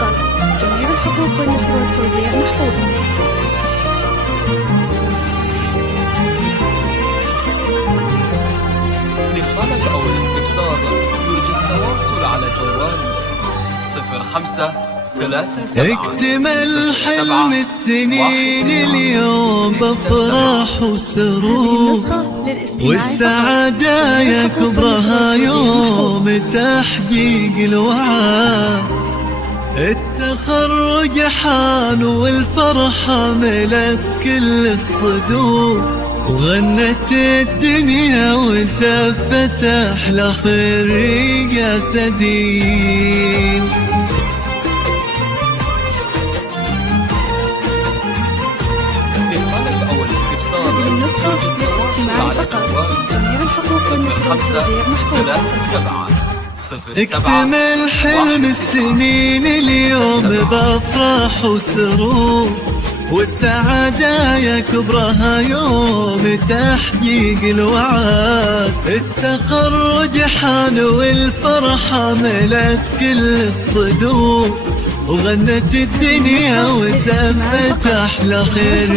فقط. جميع الحقوق والنشر والتوزيع محفوظ. للطلب أو الاستفسار يرجى التواصل على جوال 0537 اكتمل حلم السنين اليوم بفرح وسرور، والسعادة يا كبرها يوم تحقيق الوعد. التخرج حان والفرحة ملت كل الصدور، وغنت الدنيا وزفت أحلى خير يا سديم. للطلب أو الاستفسار هذه النسخة للاستماع فقط. جميع الحقوق والنشر والتوزيع محفوظ. اكتمل حلم السنين اليوم بأفراح وسرور، والسعادة يا كبرها يوم تحقيق الوعد. التخرج حان والفرحة ملت كل الصدور، وغنت الدنيا وزفت أحلى خير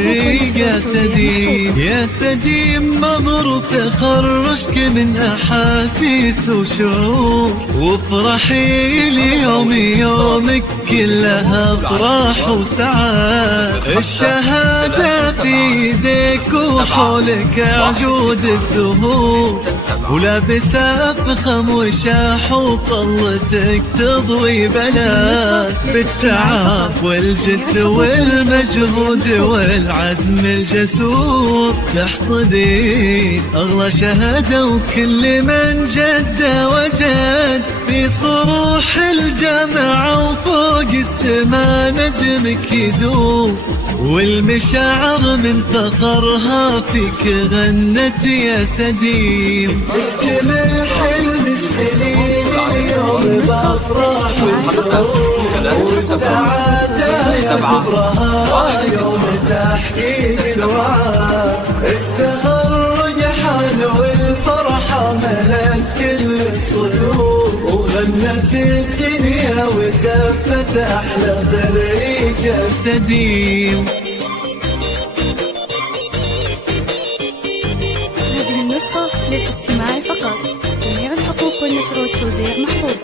يا سديم. يا سديم مبروك تخرجك من أحاسيس وشعور، وافرحي اليوم يومك كلها افراح وسعاد. الشهادة في ايديك وحولك عقود الزهور، ولابسة فخم وشاح وطلتك تضوي بلاد. بالتعب والجد والمجهود والعزم الجسور تحصدين أغلى شهادة، وكل من جد وجد في صروح الجامعة وفوق السما نجمك يدور. والمشاعر من فخرها فيك غنت يا سديم. اكتمل حلم السنين اليوم بأفراح وسرور، والسعادة يا كبرها يوم تحقيق الوعد. التخرج حان والفرحة ملت كل الصدور، وغنت الدنيا وزفت أحلى ضريج سديم. هذه النسخة للاستماع فقط. جميع الحقوق والنشر والتوزيع محفوظ.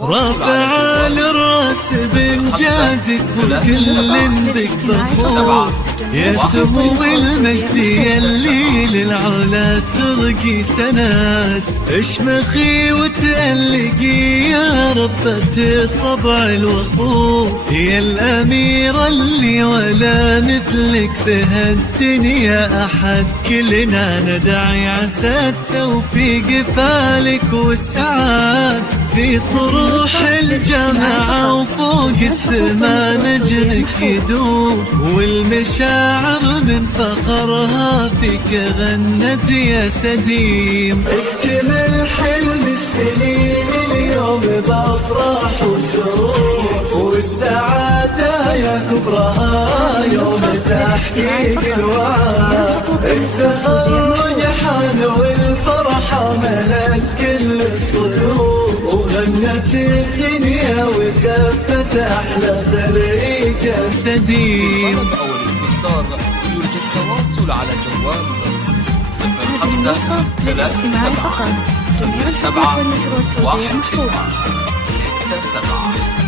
رافع للراس بإنجازك وكل بك فخور، يا سمو المجد يلي للعلا ترقي سند. اشمخي وتألقي يا ربة الطبع الوقور، يا الأميرة اللي ولا مثلك في هالدنيا أحد. كلنا ندعي عسى التوفيق فالك والسعاد، في صروح الجامعة وفوق السما نجمك يدور. والمشاعر من فخرها فيك غنت يا سديم. اكتمل حلم السنين اليوم بأفراح وسرور، والسعادة يا كبرها يوم تحقيق الوعد. التخرج حان والفرحة ملت كل الصدور، وغنت الدنيا وزفت أحلى ضريج سديم. للطلب أو الاستفسار يرجى التواصل على جوال 0537 فقط. جميع الحقوق والنشر والتوزيع محفوظ. 67